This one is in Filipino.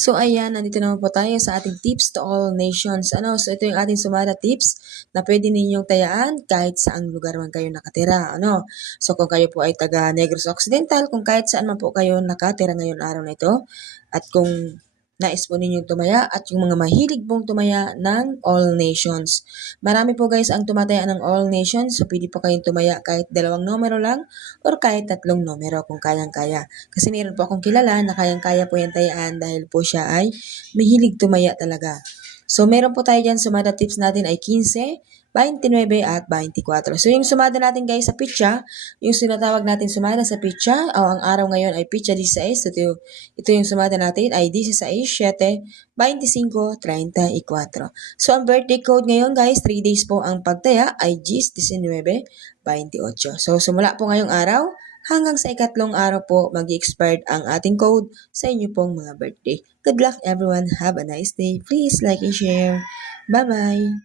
So ayan, nandito naman po tayo sa ating tips to all nations. So ito yung ating sumada tips na pwede ninyong tayaan kahit saang lugar man kayo nakatira. So kung kayo po ay taga Negros Occidental, kung kahit saan man po kayo nakatira ngayon araw na ito, at kung nais po ninyong tumaya at yung mga mahilig pong tumaya ng all nations. Marami po guys ang tumataya ng all nations, so pwede po kayong tumaya kahit 2 numero lang or kahit 3 numero kung kayang-kaya. Kasi meron po akong kilala na kayang-kaya po yan tayaan dahil po siya ay mahilig tumaya talaga. So meron po tayo dyan, sumada tips natin ay 15, 29 at 24. So yung sumada natin guys sa pitsa, yung sinatawag natin sumada sa pitsa, ang araw ngayon ay pitsa 16. Ito yung sumada natin ay 16, 7, 25, 34. So ang birthday code ngayon guys, 3 days po ang pagtaya ay 10, 19, 28. So simula po ngayong araw, hanggang sa ikatlong araw po mag-expired ang ating code sa inyo pong mga birthday. Good luck everyone. Have a nice day. Please like and share. Bye-bye.